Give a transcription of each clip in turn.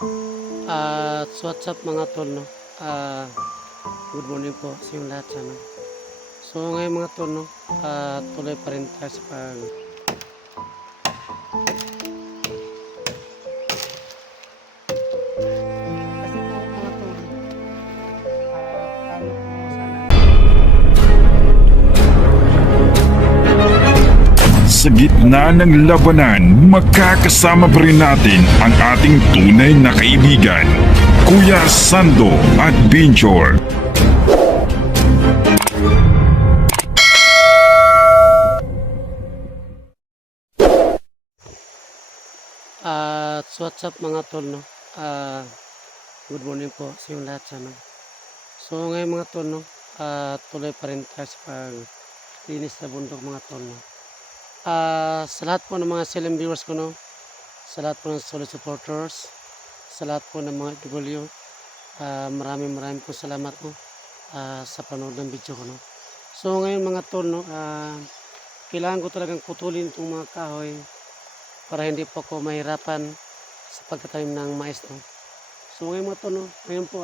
So what's up mga tol, no? Good morning po sa inyong lahat sana. So ngayon mga tol, no? Tuloy pa rin tayo sa kasi po mga tol, paano po sana Sa gitna ng labanan, makakasama pa rin natin ang ating tunay na kaibigan, Kuya Sando at Binjor. so what's up mga tol, no? Good morning po sa inyong lahat sana. So ngayon mga tol, no? Tuloy pa rin tayo sa paglinis sa bundok mga tol, no? Sa lahat po ng mga silent viewers ko, no? Sa lahat po ng solid supporters, sa lahat po ng mga FW, maraming po salamat, no? Sa panood ng video ko, no? So ngayon mga tol, no? Kailangan ko talagang putulin itong mga kahoy para hindi po ako mahirapan sa pagtatanim ng mais, no? So ngayon mga tol, no? Ngayon po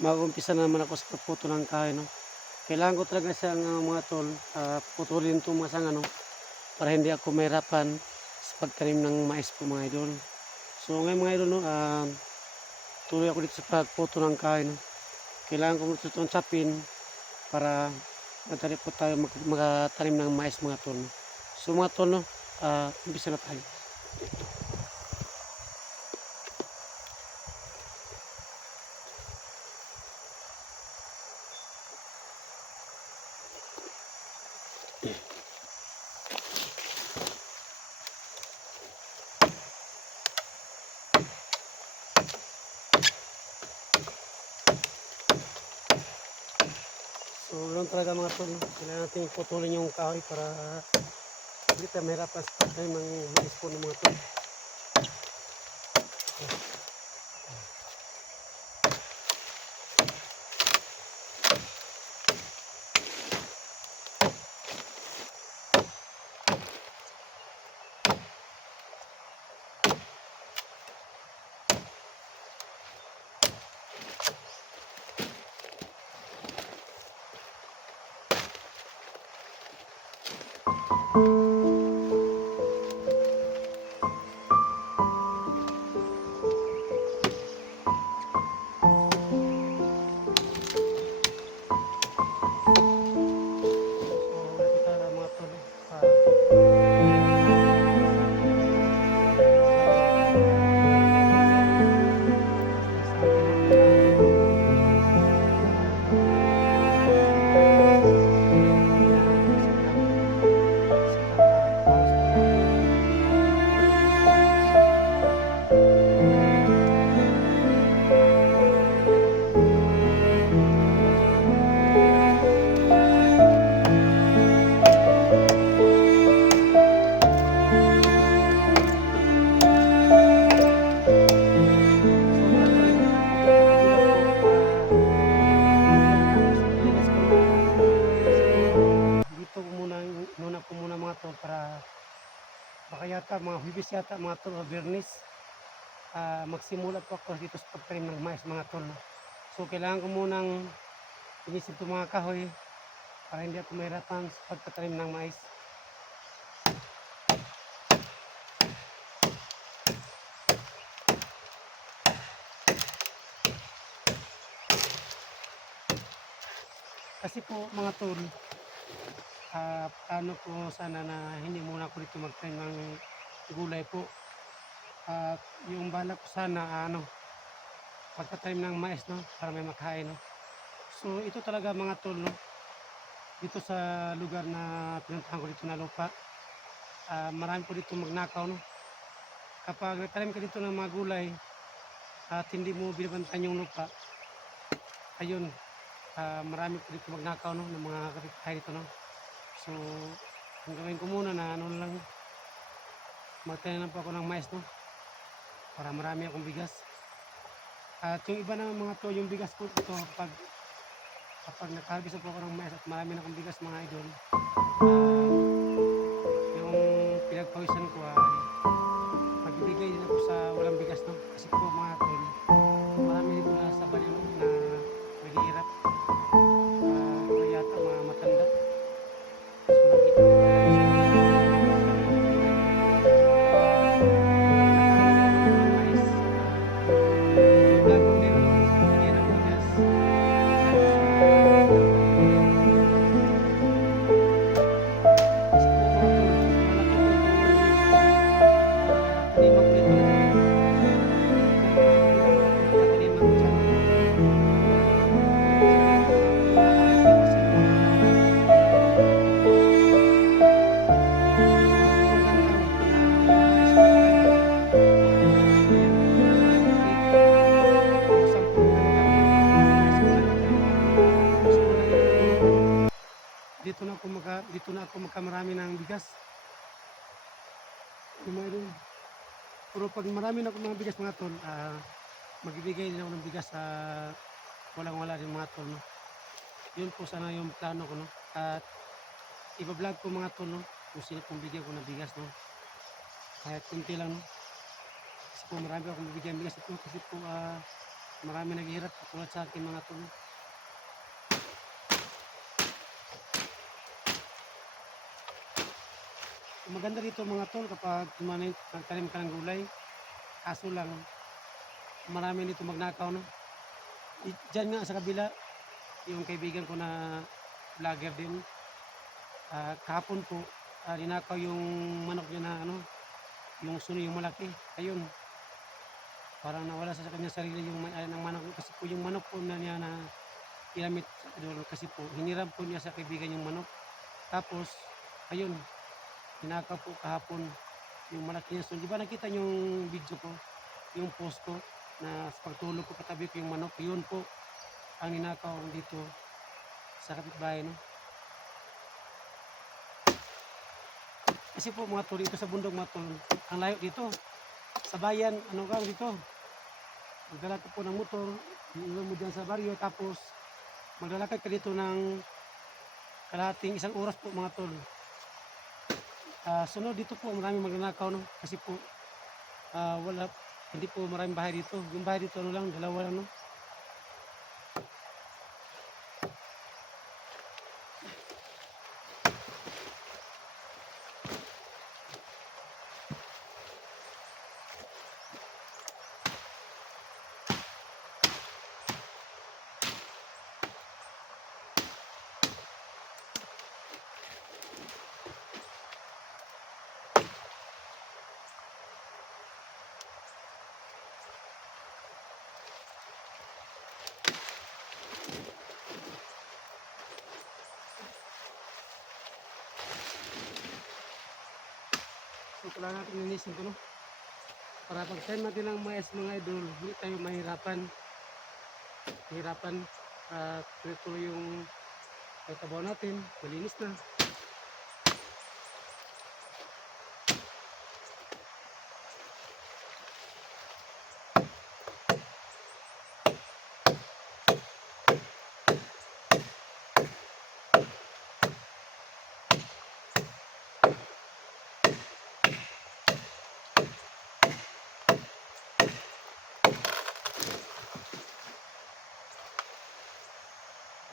mag-umpisa na naman ako sa pagputol ng kahoy, no? Kailangan ko talaga siyang mga tol, putulin itong mga sanga, no? Para hindi ako mahirapan sa pagtanim ng mais po mga idol. So ngayon mga idol, no? Tuloy ako dito sa pagputol ng kahoy, no? Kailangan ko ito itong chapin para madali po tayo magtanim ng mais mga tol, no? So mga tol, no? Umpisa na tayo. So yun talaga mga tol, kailangan natin putulin yung kahoy para hindi tayo mahirapan sa pagtanim ng mais po ng mga tol. So ito talaga mga tol, dito ko muna, inuna ko muna mga tol para baka yata mga Huwebes yata mga tol o Biyernes, magsimula po ako dito sa pagtanim ng mais mga tol, no? So kailangan ko munang inisin itong mga kahoy para hindi ako mahirapan sa pagtatanim ng mais. Kasi po mga tol, plano ko sana na hindi muna ako dito magtanim ng gulay po. At yung balak ko sana pagtatanim ng mais, no, para may makain, no. So ito talaga mga tol, no, dito sa lugar na pinuntahan ko dito na lupa, marami po dito magnakaw, no. Kapag nagtanim ka dito ng mga gulay at hindi mo binabantayan yung lupa, ayun, marami po dito magnakaw, no, ng mga kapitbahay dito, no. So ang gawin ko muna na lang, magtanim lang po ako ng mais, no, para marami akong bigas. At yung iba naman mga to, yung bigas ko ito, kapag nag-harvest po ako ng mais at marami na akong bigas mga idol, yung pinagpawisan ko ay magbigay din ako sa walang bigas, no? Kasi po mga tol, marami dito na sa banyo, no, na naghihirap. Iba yata mga matanda. So nakita ko talaga sa video ko, nakahanap ako ng mais. Yung vlogger nila, no, bigyan ng bigas. Dyan po sa barangay namin. Kasi po mga tol, malaki po itong talimang ko ito. Kung makikita mga tol, nakatalimang ko siya, no? Sabi ko, mahal din kasi yung mga itong kantang ito na yung mais ko ay ayan, 8 o 10 kantang yung mais ko na natanim. Simula dito na ako magkamarami ng bigas. Yung mga idol. Pero pag marami na akong mga bigas mga tol, magbibigay din ako ng bigas sa walang-wala din mga tol, no? Yun po sana yung plano ko, no? At iba-vlog ko mga tol, no? Kung sino pong bigyan ko ng bigas, no? Kahit kunti lang, no? Kasi po marami akong bibigyan ng bigas ito kasi po marami naghihirap katulad sa akin mga tol, no? Maganda dito mga tol kapag tanim ka ng gulay. Kaso lang, marami dito magnakaw, no? Diyan nga sa kabila, yung kaibigan ko na vlogger din, kahapon po, ninakaw yung manok niya na ano, yung suno, yung malaki. Ayun, parang nawala sa kanya sarili yung may-ari ng manok. Kasi po yung manok po na niya na ginamit sa idol, kasi po hiniram po niya sa kaibigan yung manok. Tapos, ayun, ninakaw po kahapon yung malaki niya. So, di ba nakita niyo yung video ko, yung post ko, na sa pagtulog ko katabi ko yung manok, yun po ang ninakaw dito sa kapitbahay, no? Kasi po mga tol, dito sa bundok mga tol, ang layo dito. Sa bayan, ano ka dito? Magdala ka po ng motor, iiwan mo dyan sa baryo, tapos maglalakad ka dito ng kalahating 1 oras po mga tol. Sunod dito po, marami magnanakaw, no? Kasi po, hindi po maraming bahay dito. Yung bahay dito, ano lang, 2 lang, no? So, kailangan natin linisin ito, no? Para pag time natin ng mais mga idol, hindi tayo mahirapan. Tuloy-tuloy yung trabaho natin, malinis na.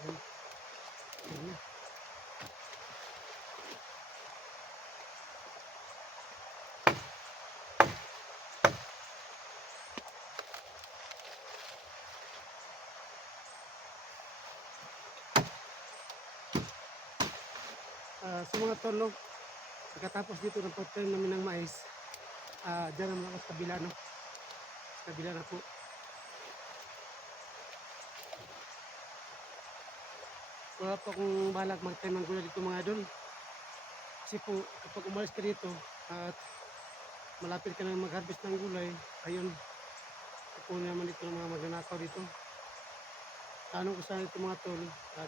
Ayun, ayun. Sa mga tol, no? Pagkatapos dito ng pagtanim namin ng mais, dyan naman ako sa kabila, no? Sa kabila na po. Wala po akong balak magtanim ng gulay dito mga idol. Kasi po, kapag umalis ka dito at malapit ka na mag-harvest ng gulay, ayun, kukunin naman dito ng mga magnanakaw dito. Tanong ko sana ito mga tol,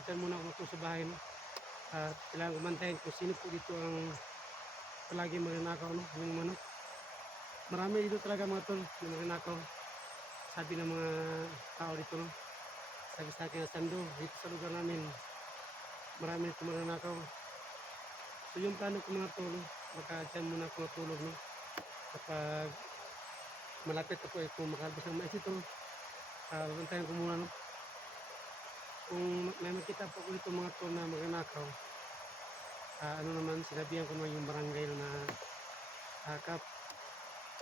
dyan muna ako sa bahay, no? At kailangan kumantayin kung sino po dito ang palagi magnanakaw, no? Yung manok. Marami dito talaga mga tol na magnanakaw. Sabi ng mga tao dito, no? Sabi sa akin na Sando, dito sa lugar namin, marami dito magnanakaw. So yung plano ko mga tol, baka dyan muna ako matulog, no? Kapag malapit ako kung makalabas ng mais ito. Babantayan ko muna, no? Kung may makita po ko dito mga tol na magnanakaw, ano naman, sinabihan ko naman yung barangay na kap,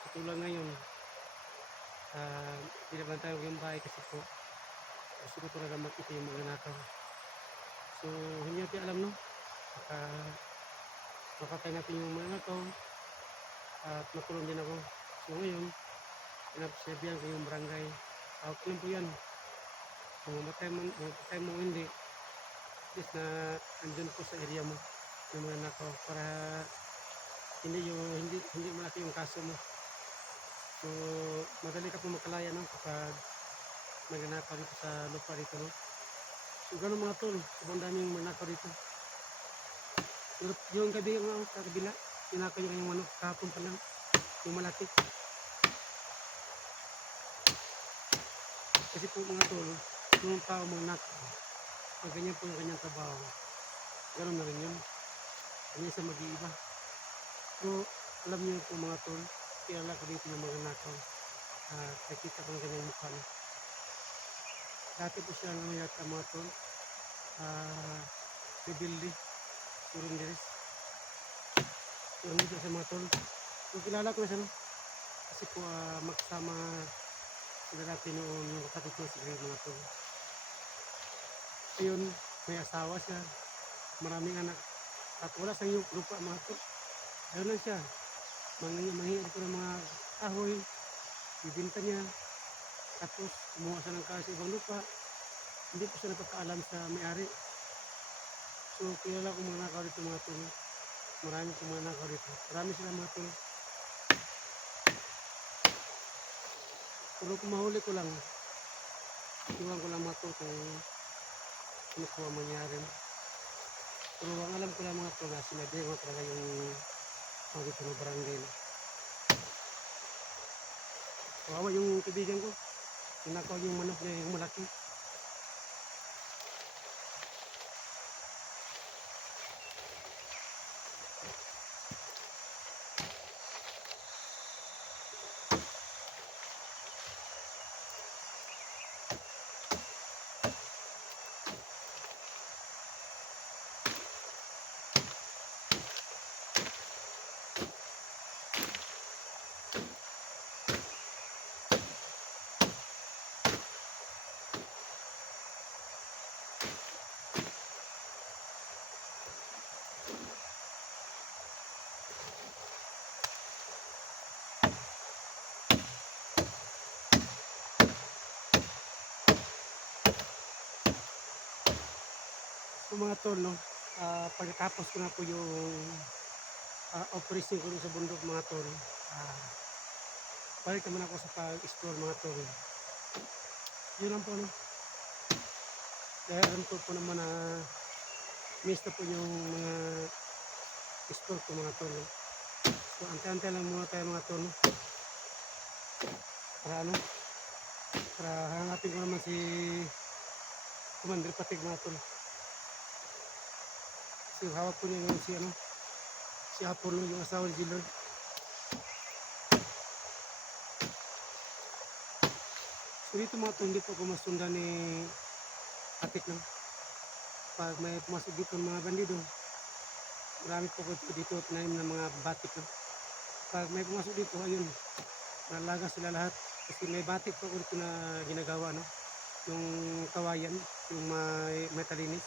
katulad ngayon, binabantayan ko yung bahay kasi po, gusto ko talaga makita yung magnanakaw. So, hindi natin alam, no? Makatay natin yung magnanakaw at makulong din ako. So, ngayon, sinabihan ko yung barangay, okay lang po yan. Kung mamatay mo hindi, at least na andun po sa area mo yung magnanakaw para hindi malaki yung kaso mo. So, madali ka po makalaya, no? Kapag magnanakaw dito sa lupa dito, no? So, ganun mga tol, sobrang daming magnanakaw dito. Yung gabi nga sa kabila, tinakaw niya yung manok kahapon pa lang, yung malaki. Kasi po mga tol, yung tao magnanakaw, pag ganyan po yung kanyang trabaho, gano'n na rin yun. Kanya sa mag-iiba. So, alam niyo po mga tol, kilala ko dito yung magnanakaw. Nakita ko ng kanyang mukha. No? Dati po siya nangyayat mga tol, rebuildi, surundiris. Surundiris sa mga tol. So, kilala ko na siya, no? Kasi po magsama sila dati noon yung kapatid ko si mga tol. Ayun, may asawa siya, maraming anak, at wala sa yung lupa mga tol. Ayun lang siya, manghihingi ko ng mga kahoy, bibinta niya, tapos kumuha siya ng kahoy sa ibang lupa, hindi po siya napapaalam sa may-ari. So, kilala ko mga nakaw dito mga tol. Marami po mga nakaw dito. Marami sila mga tol. Pero kung mahuli ko lang, iwan ko lang mga tol kung ano po ang mangyari. Pero ang alam ko lang mga tol na sinabi ko talaga yung mga dito ng barangay. Kawawa yung kaibigan ko. Tinakaw yung manok niya yung malaki. So mga tol, no? Pagkatapos ko na po yung operation ko sa bundok mga tol, balik naman ako sa pag-explore mga tol. Yun lang po, no? Dahil alam ko po naman na miss na po yung mga explore ko mga tol. No? So ante-ante lang muna tayo mga tol. No? Para hanapin ko naman si Commander Patig mga tol. Kasi hawak ko niya yung si Apollo, yung asawa ni Gilbert. So dito mga tol, hindi po ako masundan ni Patig. No? Pag may pumasok dito ng mga bandido, marami po ko dito tinanim ng mga batik. No? Pag may pumasok dito, ayun, nalaga sila lahat. Kasi may batik po ko dito na ginagawa, no? Yung kawayan, yung may talinis.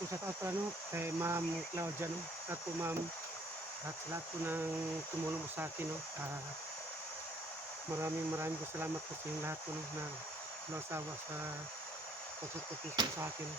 So sa taas pala, no, kay Ma'am Claudia, no, at po ma'am, at sa lahat po ng tumulong sa akin, no, maraming po salamat po sa yung lahat po, no, na walang sawa sa pagsuporta sa akin.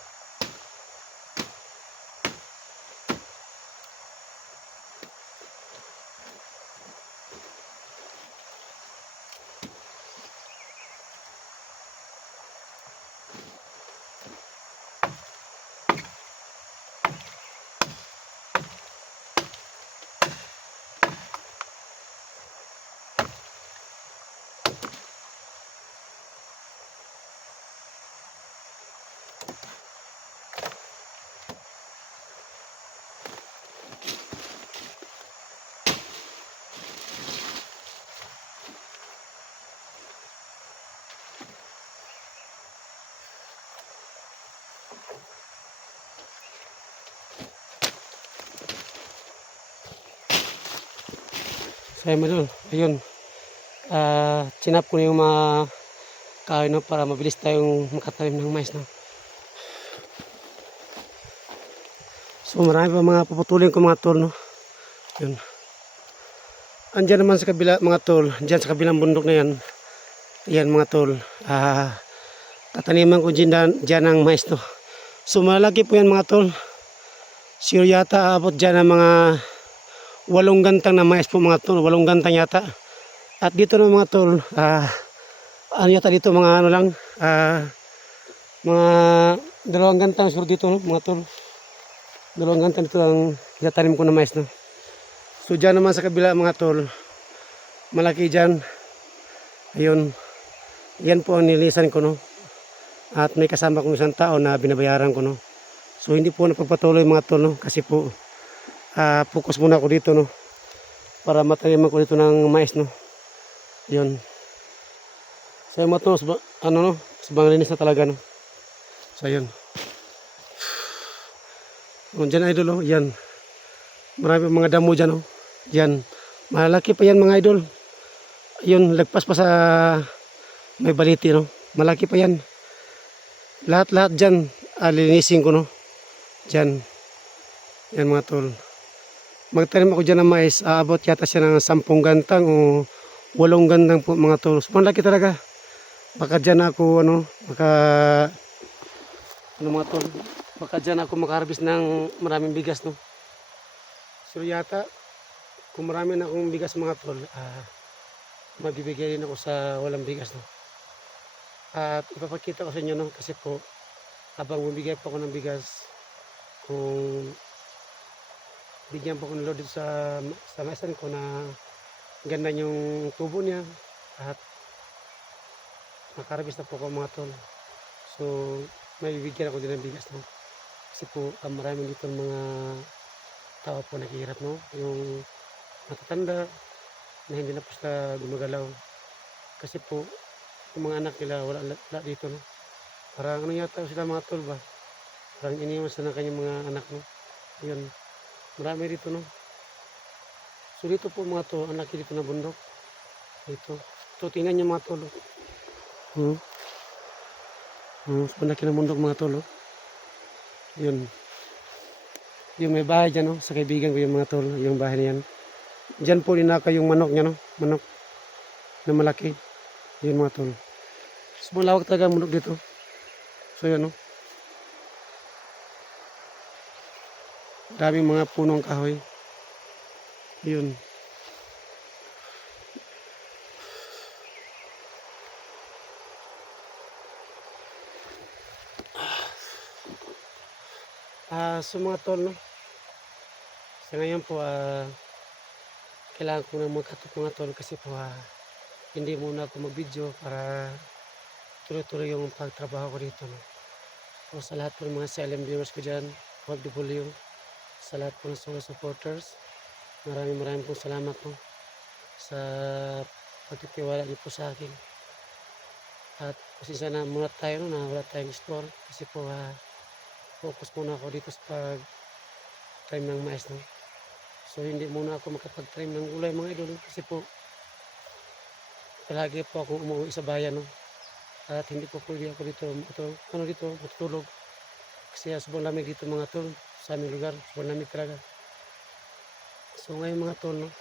So ayun mga idol, ayun. Chinap ko na yung mga kahoy no, para mabilis tayong makatanim ng mais no. So marami pa mga puputulin ko mga tol no. Yun. Andyan naman sa kabila mga tol, dyan sa kabilang bundok na yan. Yan mga tol. Tataniman ko dyan ng mais no. So malaki po yan mga tol. Sure yata abot dyan ng mga 8 gantang na mais po mga tol. 8 gantang yata. At dito na mga tol, ano yata dito mga ano lang, mga 2 gantang sur dito no, mga tol. 2 gantang dito ang itatanim ko na mais no. So dyan naman sa kabila mga tol, malaki dyan. Ayun, yan po ang nilisan ko no. At may kasama kong isang tao na binabayaran ko no. So hindi po napagpatuloy mga tol no, kasi po focus muna ako dito no, para mataniman ko dito ng mais no. Yun. So yung mga tol, ano no, sabang linis na talaga no. So yun. Dyan idol oh, yan. Marami mga damo dyan oh. Yan. Malaki pa yan mga idol. Yun, lagpas pa sa may baliti no. Malaki pa yan. Lahat-lahat dyan, linisin ko no. Dyan. Yan mga tol. Magtanim ako dyan ng mais, aabot yata siya ng 10 gantang o 8 gantang po mga tol. So, malaki talaga. Baka dyan ako, mga tol, baka dyan ako makaharbis ng maraming bigas no. So yata, kung marami na akong bigas mga tol, mabibigay rin ako sa walang bigas no. At ipapakita ko sa inyo no, kasi po habang bumibigay po ako ng bigas, kung bigyan po ako ng load dito sa maisan ko na ganda yung tubo niya at makarabis na po ako mga tol. So may bibigyan ako din ng bigas no, kasi po marami dito mga tao po naghihirap no, yung matatanda na hindi na po sila gumagalaw kasi po yung mga anak nila wala dito no. Parang ano yata sila mga tol ba, parang iniwan sila ng kanyang mga anak no. Yun, marami dito no. So dito po mga tol, ang laki dito na bundok dito. So tingnan nyo mga tol oh. So laki na bundok mga tol oh. Yun, yung may bahay dyan no, sa kaibigan ko yung mga tol, yung bahay na yan. Dyan po linaka yung manok niya no, manok na malaki. Yun mga tol. So malawak talaga ang manok dito. So yun no, daming mga punong kahoy. Yun. So mga tol no, sa ngayon po kailangan ko na magkatok mga tol kasi po hindi muna ako mag-video para tuloy-tuloy yung pagtrabaho ko dito no. So sa lahat po ng mga silent viewers ko dyan, OFW, sa lahat po ng mga supporters, maraming pong salamat po sa pagtitiwala niyo po sa akin. At pasensya na muna tayo no, na wala tayong store kasi po focus muna ako dito sa pag-trim ng mais no. So hindi muna ako makapag-trim ng gulay mga idol kasi po palagi po ako umuwi sa bayan no. At hindi po pwede ako dito matutulog kasi sobrang lamig dito mga tol sa aming lugar, sobrang lamig talaga. So ngayon mga tol no,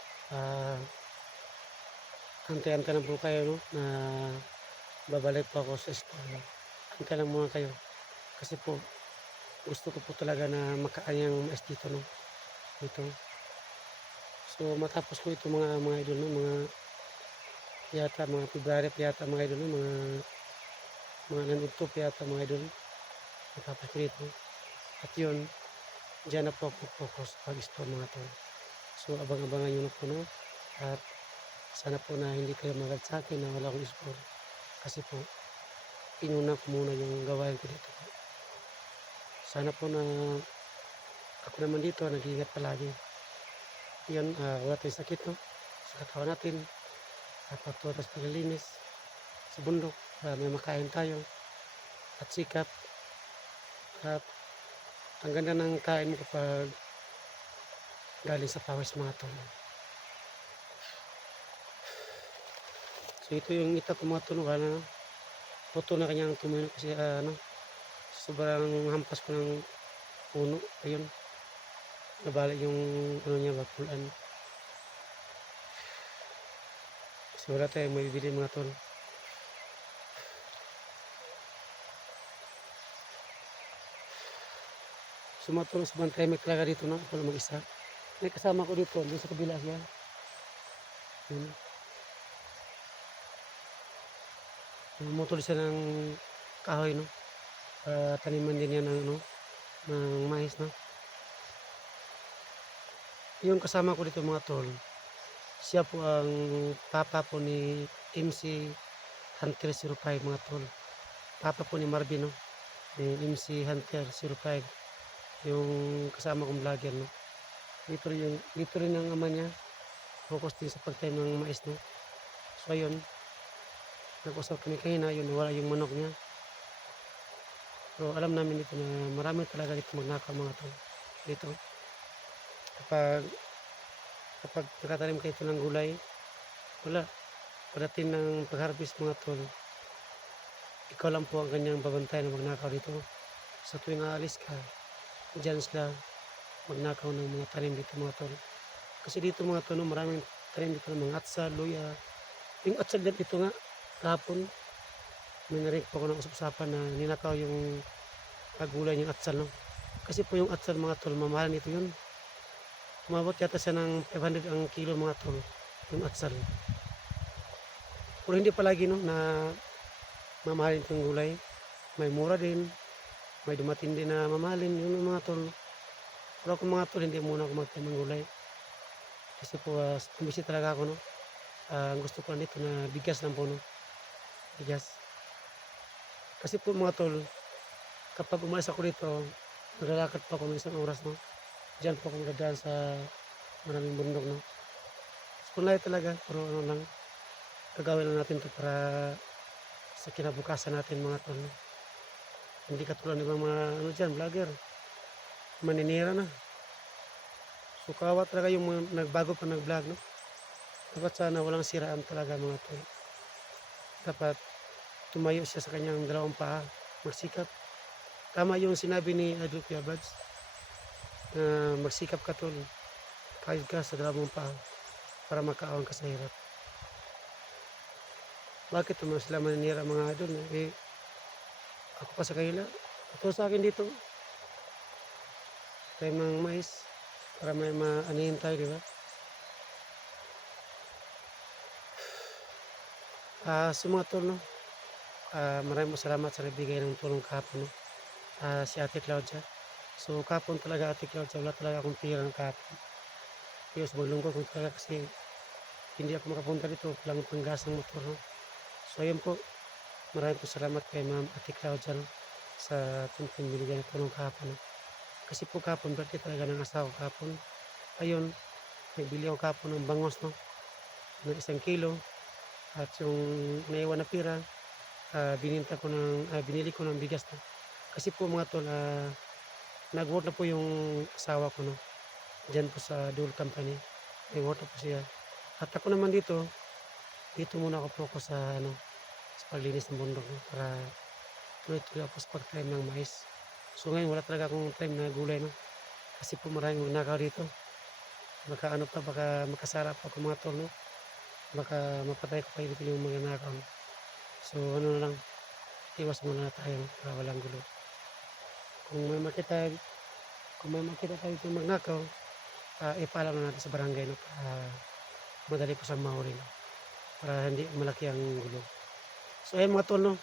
antay-antay na po kayo no, na babalik po ako sa store no. Antay lang muna kayo kasi po gusto ko po talaga na makaanyang mais dito no, dito. So matapos ko ito mga idol no, mga February yata mga idol no, mga nanito yata mga idol, matapos ko dito. At yun, dyan na po ako focus pag-store mga tol. So abang-abangan nyo na po no, at sana po na hindi kayo magad sa akin na wala akong store kasi po inuna ko muna yung gawain ko dito po. Sana po na ako naman dito nag-iingat palagi. Yan, wala tayong sakit no, sa katawan natin. At patutas paglilinis sa bundok para may makain tayo at sikap. At ang ganda ng kain mo kapag galing sa pawis mga tol. So ito yung itak ko mga tol, na puto na kanyang tumulo kasi sobrang hampas ko ng puno. Ayun, nabali yung ano niya, bakulan. Kasi wala tayong mabibili mga tol. So mga tol, sobrang tahimik talaga dito na ako lang mag-isa. May kasama ko dito, doon sa kabila siya. Yun. Namumutol siya ng kahoy, no? Taniman din yan ng, ng mais, no? Yung kasama ko dito mga tol, siya po ang papa po ni MC Hunter 05 mga tol. Papa po ni Marvin, no? Ni MC Hunter 05. Yung kasama kong vlogger, no? Dito rin ang ama niya. Focus din sa pagtanim ng mais, no? So ayun, nag-usap kami kanina, yun, wala yung manok niya. So alam namin dito na marami talaga dito magnakaw mga tol. Dito. Kapag nakatanim kayo ito ng gulay, wala. Pagdating ng pag-harvest mga tol, ikaw lang po ang kanyang babantay na magnakaw dito. Sa tuwing aalis ka, dyan sila magnakaw ng mga tanim dito mga tol. Kasi dito mga tol, maraming tanim dito ng mga atsal, luya. Yung atsal dito nga, kahapon, may narinig po ako ng usap-usapan na ninakaw yung gulay ng atsal, no? Kasi po yung atsal mga tol, mamahalan ito yun. Umabot yata siya ng 500 ang kilo mga tol, yung atsal. Pero hindi palagi, no, na mamahalin itong gulay. May mura din, may dumating din na mamahalin yung mga tol. Pero ako mga tol, hindi muna ako magtanim ng gulay. Kasi po, kumbisi talaga ako, no. Gusto ko lang dito na bigas lang po, no. Bigas. Kasi po mga tol, kapag umalis ako dito, naglalakad pa ako ng isang oras, no. Diyan po ako dadaan sa maraming bundok, no. Kulay talaga, pero ano lang, gagawin lang natin to para sa kinabukasan natin mga tol, no. Hindi katulad ng mga dyan, vlogger, maninira na. So kawawa talaga yung mga nagbago pa nag-vlog, no. Dapat sana walang siraan talaga mga tol. Dapat tumayo siya sa kanyang dalawang paa, magsikap. Tama yung sinabi ni Idol Kuya Buds, na magsikap ka tol, kahit ka sa dalawang paa para makaawang ka sa hirap. Bakit naman sila maninira mga idol? Ako pa sa kanila, ito sa akin dito, tayo ng mais para may maanihin tayo, di ba? So mga tol, no, maraming salamat sa nagbigay ng tulong kahapon, no? Si Ate Claudia. So kahapon talaga Ate Claudia, wala talaga akong pira ng kahapon. Yes, malungkot ko talaga kasi hindi ako makapunta dito, walang panggas ng motor, no? So ayun po, maraming po salamat kay Ma'am Ate Claudia, no, sa binigyan ng tulong kahapon, no? Kasi po kahapon, birthday talaga ng asawa kahapon. Ayun, nagbili ako kahapon ng bangos, no, ng 1 kilo. At yung naiwan na pira, binili ko ng bigas, no? Kasi po mga tol, nag-work na po yung asawa ko, no, dyan po sa Dole Company. May work na po siya. At ako naman dito muna ako focus sa sa paglinis ng bundok, no, para tuloy-tuloy ako sa pag-trim ng mais. So ngayon wala talaga akong trim na gulay, no, kasi po maraming magnakaw dito. Baka makasara pa ako mga tol, no, baka mapatay ko pa dito yung magnakaw, no. So na lang, iwas muna na tayo, no, para walang gulo. Kung may makita tayo ng magnakaw, ipaalam na natin sa barangay, no, para madali ko sa mahuli, no, para hindi malaki ang gulo. So ayun mga tol, no,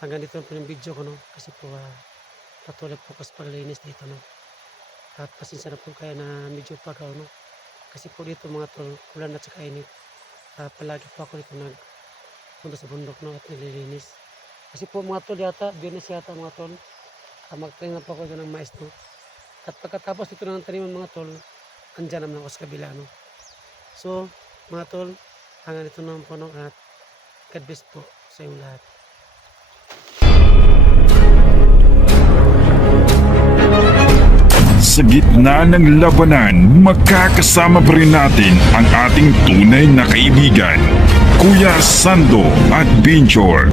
hanggang dito po yung video ko, no, kasi po patuloy po ko sa paglilinis dito, no. At pasensya na po kaya na medyo pagaw, no, kasi po dito mga tol, ulan at saka init. Palagi po ako dito nagpunta sa bundok, no, at nililinis. Kasi po mga tol yata, Biyernes yata mga tol, mag-train na po ako dyan ng mais, no. At pagkatapos dito ng taniman mga tol, andyan naman ako sa kabila, no. So mga tol, hanggang dito naman po, no, at God bless po sa inyong lahat. sa gitna ng labanan, makakasama pa rin natin ang ating tunay na kaibigan, Kuya Sando at Binchor.